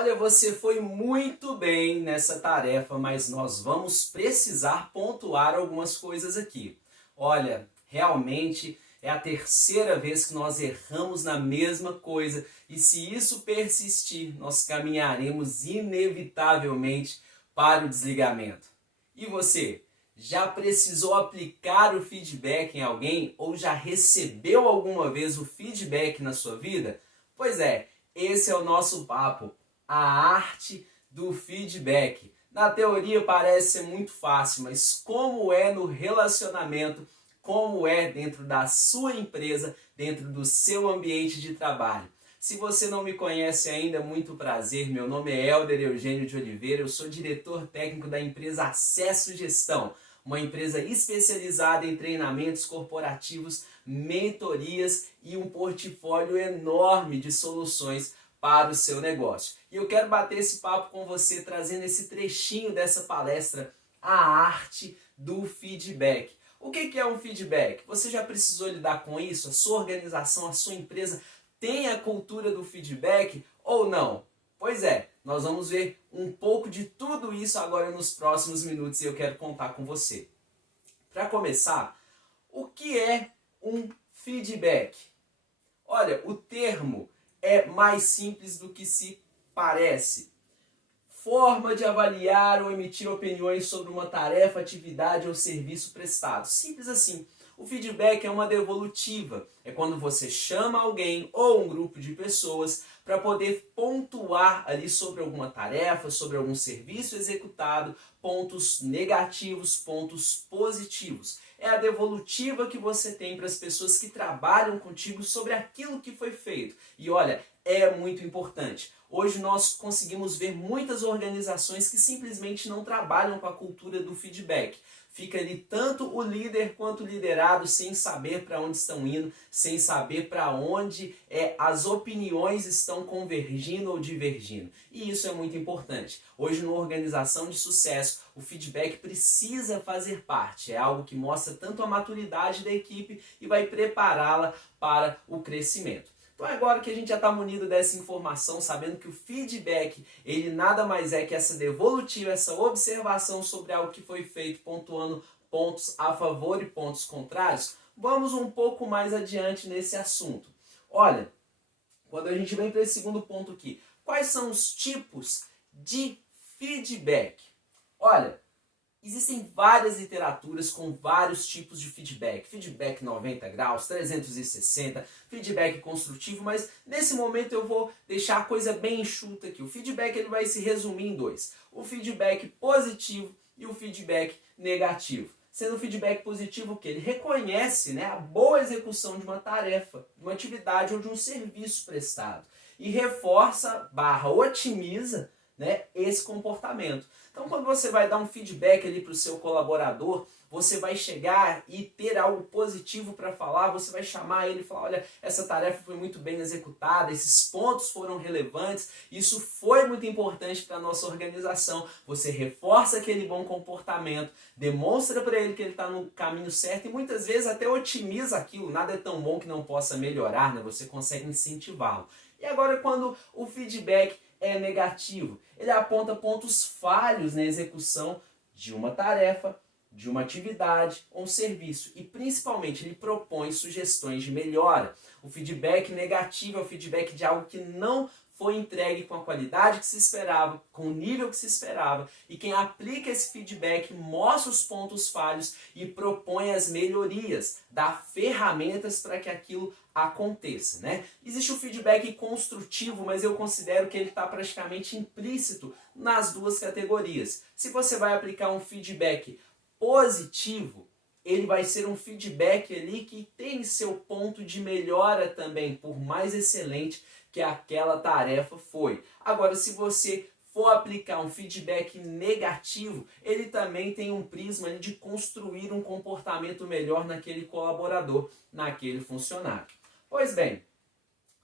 Olha, você foi muito bem nessa tarefa, mas nós vamos precisar pontuar algumas coisas aqui. Olha, realmente é a terceira vez que nós erramos na mesma coisa e se isso persistir, nós caminharemos inevitavelmente para o desligamento. E você, já precisou aplicar o feedback em alguém ou já recebeu alguma vez o feedback na sua vida? Pois é, esse é o nosso papo. A arte do feedback. Na teoria parece ser muito fácil, mas como é no relacionamento, como é dentro da sua empresa, dentro do seu ambiente de trabalho. Se você não me conhece ainda, muito prazer, meu nome é Helder Eugênio de Oliveira, eu sou diretor técnico da empresa Acesso Gestão, uma empresa especializada em treinamentos corporativos, mentorias e um portfólio enorme de soluções para o seu negócio. E eu quero bater esse papo com você, trazendo esse trechinho dessa palestra, a arte do feedback. O que é um feedback? Você já precisou lidar com isso? A sua organização, a sua empresa tem a cultura do feedback ou não? Pois é, nós vamos ver um pouco de tudo isso agora nos próximos minutos e eu quero contar com você. Para começar, o que é um feedback? Olha, o termo é mais simples do que se parece. Forma de avaliar ou emitir opiniões sobre uma tarefa, atividade ou serviço prestado. Simples assim. O feedback é uma devolutiva. É quando você chama alguém ou um grupo de pessoas para poder pontuar ali sobre alguma tarefa, sobre algum serviço executado, pontos negativos, pontos positivos. É a devolutiva que você tem para as pessoas que trabalham contigo sobre aquilo que foi feito. E olha, é muito importante. Hoje nós conseguimos ver muitas organizações que simplesmente não trabalham com a cultura do feedback. Fica ali tanto o líder quanto o liderado sem saber para onde estão indo, sem saber para onde as opiniões estão convergindo ou divergindo. E isso é muito importante. Hoje, numa organização de sucesso, o feedback precisa fazer parte. É algo que mostra tanto a maturidade da equipe e vai prepará-la para o crescimento. Então agora que a gente já está munido dessa informação, sabendo que o feedback, ele nada mais é que essa devolutiva, essa observação sobre algo que foi feito, pontuando pontos a favor e pontos contrários, vamos um pouco mais adiante nesse assunto. Olha, quando a gente vem para esse segundo ponto aqui, quais são os tipos de feedback? Olha, existem várias literaturas com vários tipos de feedback. Feedback 90 graus, 360, feedback construtivo, mas nesse momento eu vou deixar a coisa bem enxuta aqui. O feedback ele vai se resumir em dois. O feedback positivo e o feedback negativo. Sendo o feedback positivo que ele reconhece, a boa execução de uma tarefa, de uma atividade ou de um serviço prestado. E reforça, otimiza esse comportamento. Então, quando você vai dar um feedback ali para o seu colaborador, você vai chegar e ter algo positivo para falar, você vai chamar ele e falar, olha, essa tarefa foi muito bem executada, esses pontos foram relevantes, isso foi muito importante para a nossa organização. Você reforça aquele bom comportamento, demonstra para ele que ele está no caminho certo e muitas vezes até otimiza aquilo, nada é tão bom que não possa melhorar, você consegue incentivá-lo. E agora quando o feedback é negativo, ele aponta pontos falhos na execução de uma tarefa, de uma atividade ou um serviço e principalmente ele propõe sugestões de melhora. O feedback negativo é o feedback de algo que não foi entregue com a qualidade que se esperava, com o nível que se esperava, e quem aplica esse feedback mostra os pontos falhos e propõe as melhorias, dá ferramentas para que aquilo aconteça. Existe o feedback construtivo, mas eu considero que ele está praticamente implícito nas duas categorias. Se você vai aplicar um feedback positivo, ele vai ser um feedback ali que tem seu ponto de melhora também, por mais excelente que aquela tarefa foi. Agora, se você for aplicar um feedback negativo, ele também tem um prisma ali de construir um comportamento melhor naquele colaborador, naquele funcionário. Pois bem,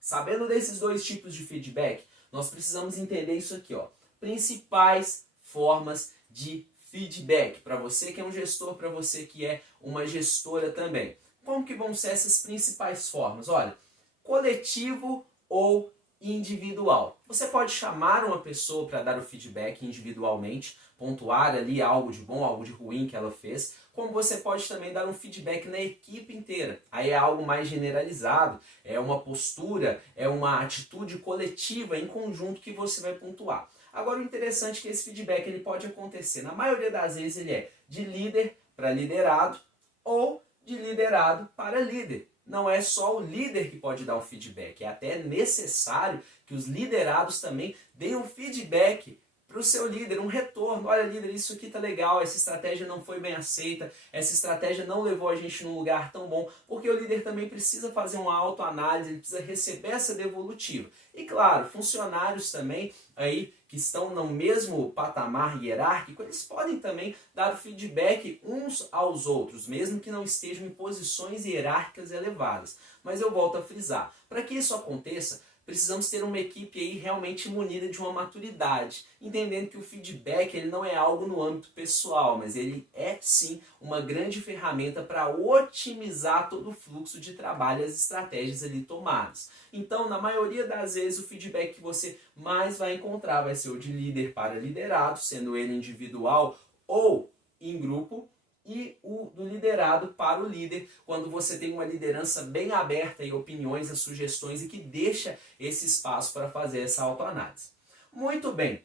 sabendo desses dois tipos de feedback, nós precisamos entender isso aqui, principais formas de feedback, para você que é um gestor, para você que é uma gestora também. Como que vão ser essas principais formas? Olha, coletivo ou individual. Você pode chamar uma pessoa para dar o feedback individualmente, pontuar ali algo de bom, algo de ruim que ela fez, como você pode também dar um feedback na equipe inteira. Aí é algo mais generalizado, é uma postura, é uma atitude coletiva em conjunto que você vai pontuar. Agora o interessante é que esse feedback ele pode acontecer, na maioria das vezes ele é de líder para liderado ou de liderado para líder. Não é só o líder que pode dar o feedback, é até necessário que os liderados também deem um feedback para o seu líder, um retorno. Olha, líder, isso aqui tá legal, essa estratégia não foi bem aceita, essa estratégia não levou a gente num lugar tão bom, porque o líder também precisa fazer uma autoanálise, ele precisa receber essa devolutiva. E claro, funcionários também aí que estão no mesmo patamar hierárquico, eles podem também dar o feedback uns aos outros, mesmo que não estejam em posições hierárquicas elevadas. Mas eu volto a frisar, para que isso aconteça, precisamos ter uma equipe aí realmente munida de uma maturidade, entendendo que o feedback ele não é algo no âmbito pessoal, mas ele é sim uma grande ferramenta para otimizar todo o fluxo de trabalho e as estratégias ali tomadas. Então, na maioria das vezes, o feedback que você mais vai encontrar vai ser o de líder para liderado, sendo ele individual ou em grupo, e o do liderado para o líder, quando você tem uma liderança bem aberta em opiniões, a sugestões e que deixa esse espaço para fazer essa autoanálise. Muito bem.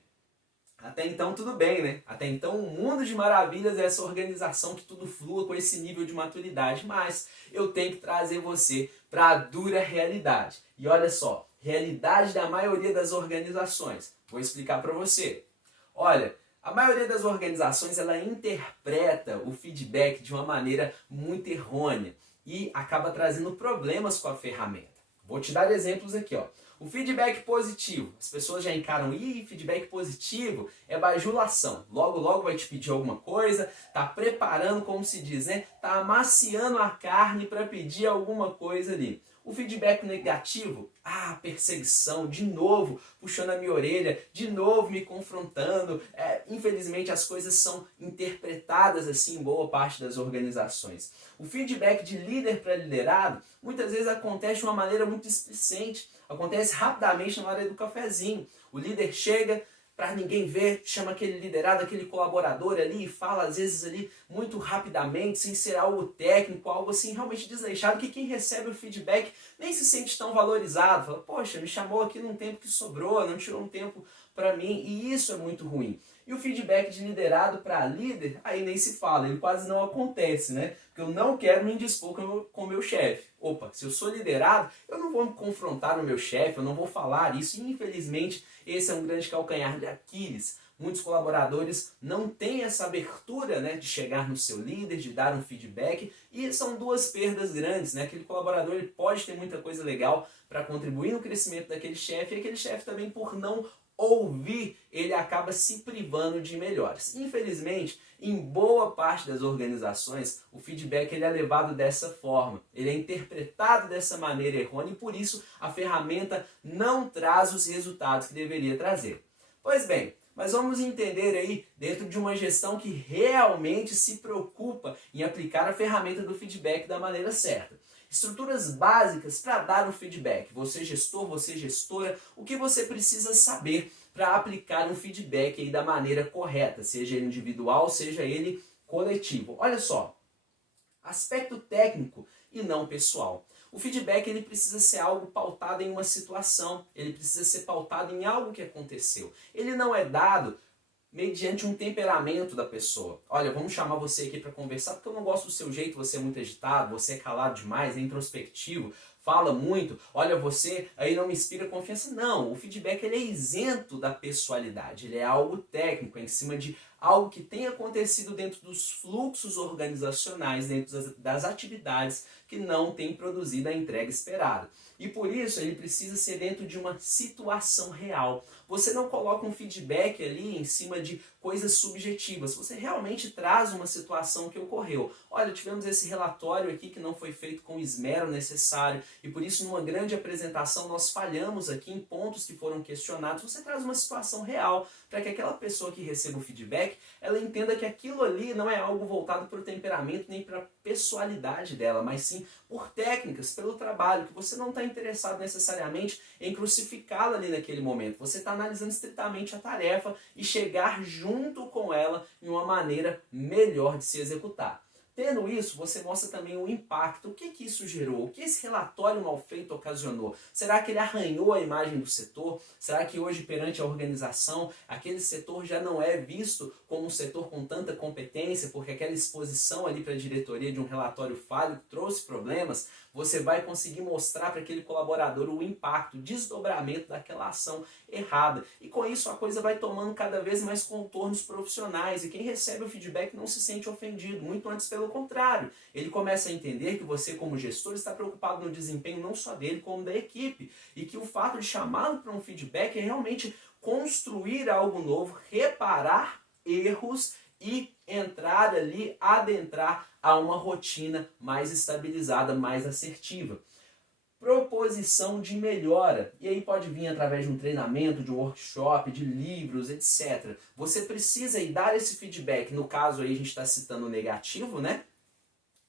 Até então tudo bem, né? Até então um mundo de maravilhas é essa organização que tudo flua com esse nível de maturidade, mas eu tenho que trazer você para a dura realidade. E olha só, realidade da maioria das organizações. Vou explicar para você. Olha, a maioria das organizações ela interpreta o feedback de uma maneira muito errônea e acaba trazendo problemas com a ferramenta. Vou te dar exemplos aqui, ó. O feedback positivo. As pessoas já encaram, feedback positivo é bajulação. Logo, logo vai te pedir alguma coisa, tá preparando, como se diz, né? Tá amaciando a carne para pedir alguma coisa ali. O feedback negativo, perseguição, de novo puxando a minha orelha, de novo me confrontando. Infelizmente as coisas são interpretadas assim em boa parte das organizações. O feedback de líder para liderado, muitas vezes acontece de uma maneira muito displicente, acontece rapidamente na hora do cafezinho. O líder chega, para ninguém ver, chama aquele liderado, aquele colaborador ali e fala às vezes ali muito rapidamente, sem ser algo técnico, algo assim realmente desleixado, que quem recebe o feedback nem se sente tão valorizado. Fala, poxa, me chamou aqui num tempo que sobrou, não tirou um tempo para mim, e isso é muito ruim. E o feedback de liderado para líder, aí nem se fala, ele quase não acontece, né? Porque eu não quero me indispor com o meu chefe. Opa, se eu sou liderado, eu não vou me confrontar no meu chefe, eu não vou falar isso, e infelizmente esse é um grande calcanhar de Aquiles. Muitos colaboradores não têm essa abertura, né, de chegar no seu líder, de dar um feedback, e são duas perdas grandes, né? Aquele colaborador ele pode ter muita coisa legal para contribuir no crescimento daquele chefe, e aquele chefe também, por não ouvir, ele acaba se privando de melhores. Infelizmente, em boa parte das organizações, o feedback ele é levado dessa forma, ele é interpretado dessa maneira errônea e por isso a ferramenta não traz os resultados que deveria trazer. Pois bem, mas vamos entender aí, dentro de uma gestão que realmente se preocupa em aplicar a ferramenta do feedback da maneira certa. Estruturas básicas para dar um feedback. Você gestor, você gestora, o que você precisa saber para aplicar um feedback aí da maneira correta, seja ele individual, seja ele coletivo. Olha só, aspecto técnico e não pessoal. O feedback ele precisa ser algo pautado em uma situação, ele precisa ser pautado em algo que aconteceu. Ele não é dado mediante um temperamento da pessoa. Olha, vamos chamar você aqui para conversar porque eu não gosto do seu jeito, você é muito agitado, você é calado demais, é introspectivo, fala muito, olha, você aí não me inspira confiança. Não, o feedback ele é isento da pessoalidade, ele é algo técnico, é em cima de algo que tem acontecido dentro dos fluxos organizacionais, dentro das atividades que não tem produzido a entrega esperada. E por isso ele precisa ser dentro de uma situação real. Você não coloca um feedback ali em cima de coisas subjetivas. Você realmente traz uma situação que ocorreu. Olha, tivemos esse relatório aqui que não foi feito com o esmero necessário e por isso numa grande apresentação nós falhamos aqui em pontos que foram questionados. Você traz uma situação real para que aquela pessoa que receba o feedback feedback, ela entenda que aquilo ali não é algo voltado para o temperamento nem para a pessoalidade dela, mas sim por técnicas, pelo trabalho, que você não está interessado necessariamente em crucificá-la ali naquele momento. Você está analisando estritamente a tarefa e chegar junto com ela em uma maneira melhor de se executar. Tendo isso, você mostra também o impacto, o que isso gerou, o que esse relatório mal feito ocasionou. Será que ele arranhou a imagem do setor? Será que hoje, perante a organização, aquele setor já não é visto como um setor com tanta competência, porque aquela exposição ali para a diretoria de um relatório falho trouxe problemas? Você vai conseguir mostrar para aquele colaborador o impacto, o desdobramento daquela ação errada. E com isso a coisa vai tomando cada vez mais contornos profissionais e quem recebe o feedback não se sente ofendido, muito antes pelo contrário. Ele começa a entender que você como gestor está preocupado no desempenho não só dele como da equipe e que o fato de chamá-lo para um feedback é realmente construir algo novo, reparar erros e entrar ali, adentrar a uma rotina mais estabilizada, mais assertiva. Proposição de melhora. E aí pode vir através de um treinamento, de um workshop, de livros, etc. Você precisa aí dar esse feedback. No caso aí a gente está citando o negativo, né?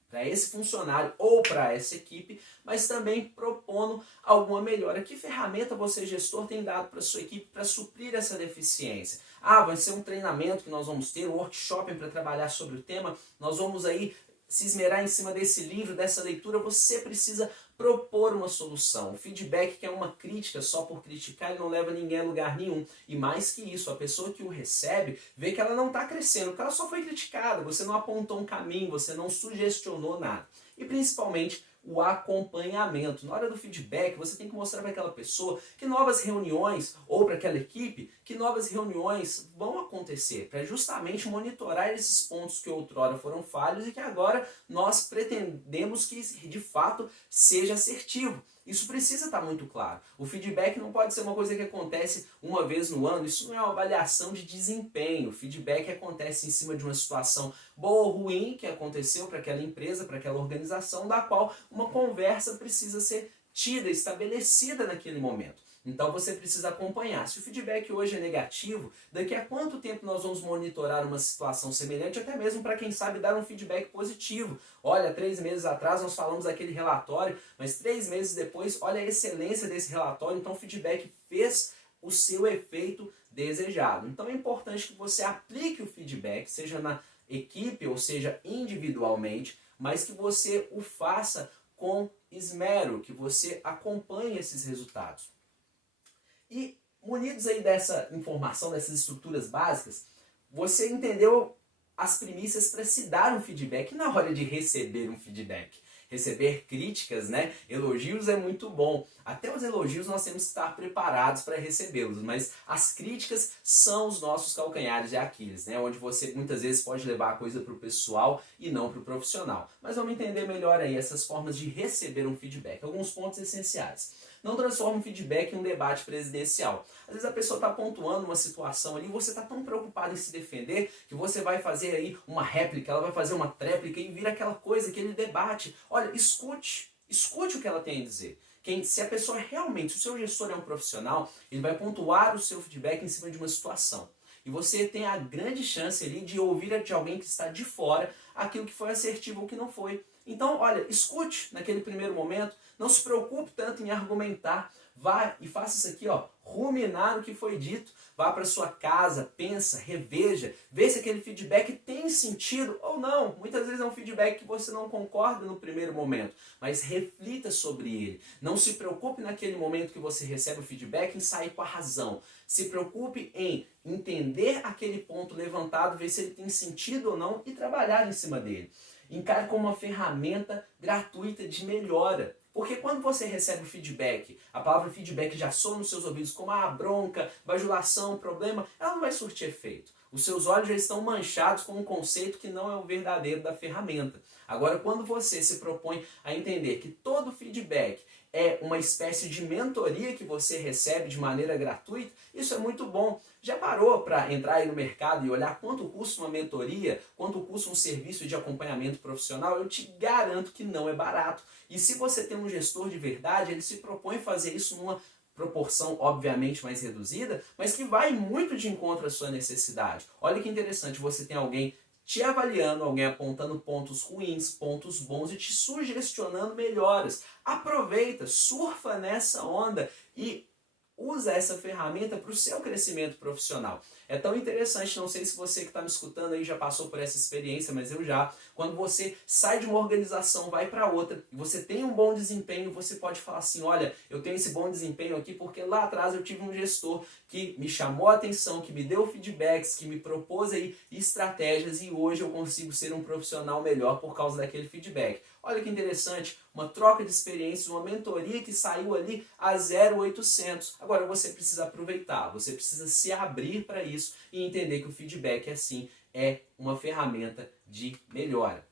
Para esse funcionário ou para essa equipe, mas também propondo alguma melhora. Que ferramenta você, gestor, tem dado para a sua equipe para suprir essa deficiência? Vai ser um treinamento que nós vamos ter, um workshop para trabalhar sobre o tema, nós vamos aí se esmerar em cima desse livro, dessa leitura. Você precisa propor uma solução. O feedback, que é uma crítica só por criticar, ele não leva ninguém a lugar nenhum. E mais que isso, a pessoa que o recebe vê que ela não está crescendo, porque ela só foi criticada, você não apontou um caminho, você não sugestionou nada. E principalmente o acompanhamento. Na hora do feedback, você tem que mostrar para aquela pessoa que novas reuniões, ou para aquela equipe, que novas reuniões vão acontecer, para justamente monitorar esses pontos que outrora foram falhos e que agora nós pretendemos que de fato seja assertivo. Isso precisa estar muito claro. O feedback não pode ser uma coisa que acontece uma vez no ano, isso não é uma avaliação de desempenho. O feedback acontece em cima de uma situação boa ou ruim que aconteceu para aquela empresa, para aquela organização, da qual uma conversa precisa ser tida, estabelecida naquele momento. Então você precisa acompanhar. Se o feedback hoje é negativo, daqui a quanto tempo nós vamos monitorar uma situação semelhante, até mesmo para quem sabe dar um feedback positivo. Olha, 3 meses atrás nós falamos daquele relatório, mas 3 meses depois, olha a excelência desse relatório, então o feedback fez o seu efeito desejado. Então é importante que você aplique o feedback, seja na equipe ou seja individualmente, mas que você o faça com esmero, que você acompanhe esses resultados. E munidos aí dessa informação, dessas estruturas básicas, você entendeu as premissas para se dar um feedback na hora de receber um feedback. Receber críticas, né? Elogios é muito bom. Até os elogios nós temos que estar preparados para recebê-los, mas as críticas são os nossos calcanhares de Aquiles, né? Onde você muitas vezes pode levar a coisa para o pessoal e não para o profissional. Mas vamos entender melhor aí essas formas de receber um feedback. Alguns pontos essenciais. Não transforma o feedback em um debate presidencial. Às vezes a pessoa está pontuando uma situação ali, você está tão preocupado em se defender que você vai fazer aí uma réplica, ela vai fazer uma tréplica e vira aquela coisa, aquele debate. Olha, escute o que ela tem a dizer. Se a pessoa realmente, se o seu gestor é um profissional, ele vai pontuar o seu feedback em cima de uma situação. E você tem a grande chance ali de ouvir de alguém que está de fora aquilo que foi assertivo ou que não foi. Então, olha, escute naquele primeiro momento, não se preocupe tanto em argumentar, vá e faça isso aqui, ó, ruminar o que foi dito, vá para sua casa, pensa, reveja, vê se aquele feedback tem sentido ou não. Muitas vezes é um feedback que você não concorda no primeiro momento, mas reflita sobre ele. Não se preocupe naquele momento que você recebe o feedback em sair com a razão. Se preocupe em entender aquele ponto levantado, ver se ele tem sentido ou não e trabalhar em cima dele. Encare como uma ferramenta gratuita de melhora. Porque quando você recebe o feedback, a palavra feedback já soa nos seus ouvidos como bronca, bajulação, problema, ela não vai surtir efeito. Os seus olhos já estão manchados com um conceito que não é o verdadeiro da ferramenta. Agora, quando você se propõe a entender que todo feedback é uma espécie de mentoria que você recebe de maneira gratuita, isso é muito bom. Já parou para entrar aí no mercado e olhar quanto custa uma mentoria, quanto custa um serviço de acompanhamento profissional? Eu te garanto que não é barato. E se você tem um gestor de verdade, ele se propõe a fazer isso numa proporção obviamente mais reduzida, mas que vai muito de encontro à sua necessidade. Olha que interessante, você tem alguém te avaliando, alguém apontando pontos ruins, pontos bons e te sugestionando melhoras. Aproveita, surfa nessa onda e usa essa ferramenta para o seu crescimento profissional. É tão interessante, não sei se você que está me escutando aí já passou por essa experiência, mas eu já. Quando você sai de uma organização, vai para outra, e você tem um bom desempenho, você pode falar assim, olha, eu tenho esse bom desempenho aqui porque lá atrás eu tive um gestor que me chamou a atenção, que me deu feedbacks, que me propôs aí estratégias e hoje eu consigo ser um profissional melhor por causa daquele feedback. Olha que interessante, uma troca de experiências, uma mentoria que saiu ali a 0,800. Agora você precisa aproveitar, você precisa se abrir para isso e entender que o feedback, assim, é uma ferramenta de melhora.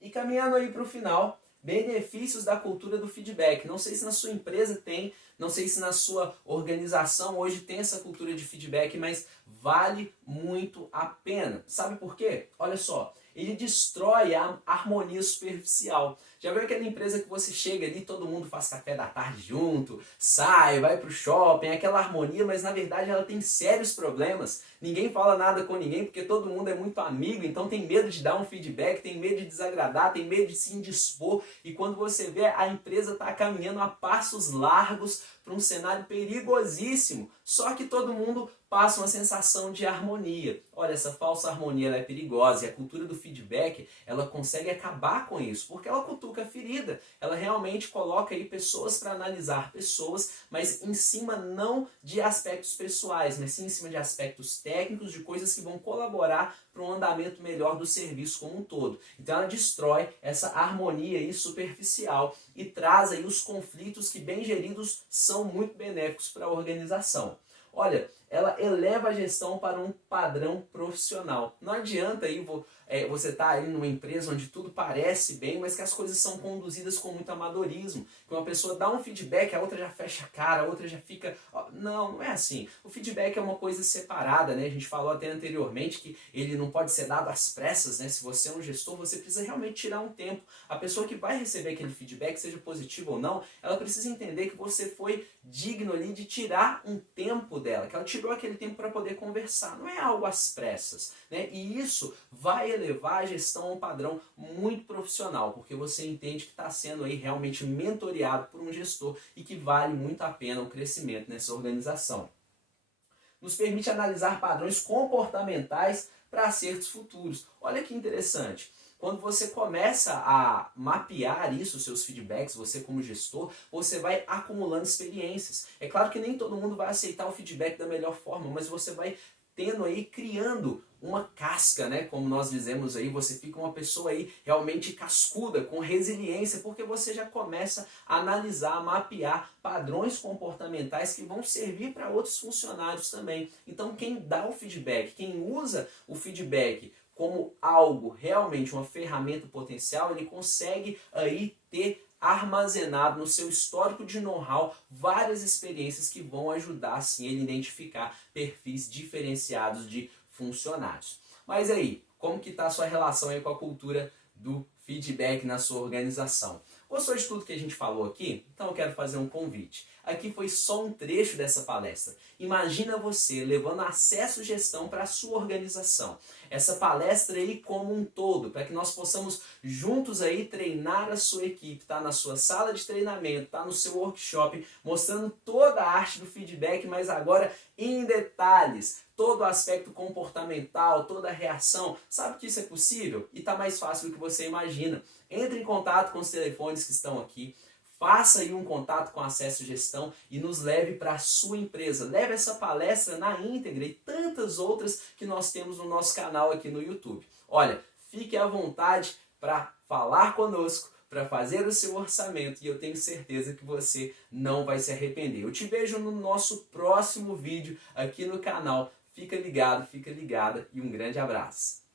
E caminhando aí para o final, benefícios da cultura do feedback. Não sei se na sua empresa tem, não sei se na sua organização hoje tem essa cultura de feedback, mas vale muito a pena. Sabe por quê? Olha só, ele destrói a harmonia superficial. Já viu aquela empresa que você chega ali, todo mundo faz café da tarde junto, sai, vai pro shopping, aquela harmonia, mas na verdade ela tem sérios problemas. Ninguém fala nada com ninguém porque todo mundo é muito amigo, então tem medo de dar um feedback, tem medo de desagradar, tem medo de se indispor. E quando você vê, a empresa está caminhando a passos largos para um cenário perigosíssimo. Só que todo mundo passa uma sensação de harmonia. Olha, essa falsa harmonia ela é perigosa e a cultura do feedback ela consegue acabar com isso, porque ela cutuca a ferida. Ela realmente coloca aí pessoas para analisar pessoas, mas em cima não de aspectos pessoais, mas sim em cima de aspectos técnicos, de coisas que vão colaborar para um andamento melhor do serviço como um todo. Então ela destrói essa harmonia aí superficial e traz aí os conflitos que bem geridos são muito benéficos para a organização. Olha, ela eleva a gestão para um padrão profissional. Não adianta aí você estar aí numa empresa onde tudo parece bem, mas que as coisas são conduzidas com muito amadorismo. Que uma pessoa dá um feedback, a outra já fecha a cara, a outra já fica... Não, não é assim. O feedback é uma coisa separada, né? A gente falou até anteriormente que ele não pode ser dado às pressas, né? Se você é um gestor, você precisa realmente tirar um tempo. A pessoa que vai receber aquele feedback, seja positivo ou não, ela precisa entender que você foi digno ali de tirar um tempo dela, que ela tirou aquele tempo para poder conversar. Não é algo às pressas, né? E isso vai elevar a gestão a um padrão muito profissional, porque você entende que está sendo aí realmente mentoreado por um gestor e que vale muito a pena o crescimento nessa organização. Nos permite analisar padrões comportamentais para acertos futuros. Olha que interessante. Quando você começa a mapear isso, seus feedbacks, você como gestor, você vai acumulando experiências. É claro que nem todo mundo vai aceitar o feedback da melhor forma, mas você vai tendo aí, criando uma casca, né? Como nós dizemos aí, você fica uma pessoa aí realmente cascuda, com resiliência, porque você já começa a analisar, a mapear padrões comportamentais que vão servir para outros funcionários também. Então quem dá o feedback, quem usa o feedback como algo, realmente uma ferramenta potencial, ele consegue aí ter armazenado no seu histórico de know-how várias experiências que vão ajudar sim ele a identificar perfis diferenciados de funcionários. Mas aí, como que está a sua relação aí com a cultura do feedback na sua organização? Gostou de tudo que a gente falou aqui? Então eu quero fazer um convite. Aqui foi só um trecho dessa palestra. Imagina você levando acesso e gestão para a sua organização. Essa palestra aí como um todo, para que nós possamos juntos aí treinar a sua equipe, tá na sua sala de treinamento, tá no seu workshop, mostrando toda a arte do feedback, mas agora em detalhes, todo o aspecto comportamental, toda a reação. Sabe que isso é possível? E está mais fácil do que você imagina. Entre em contato com os telefones que estão aqui, faça aí um contato com Acesso e Gestão e nos leve para a sua empresa. Leve essa palestra na íntegra e tantas outras que nós temos no nosso canal aqui no YouTube. Olha, fique à vontade para falar conosco, para fazer o seu orçamento e eu tenho certeza que você não vai se arrepender. Eu te vejo no nosso próximo vídeo aqui no canal. Fica ligado, fica ligada e um grande abraço.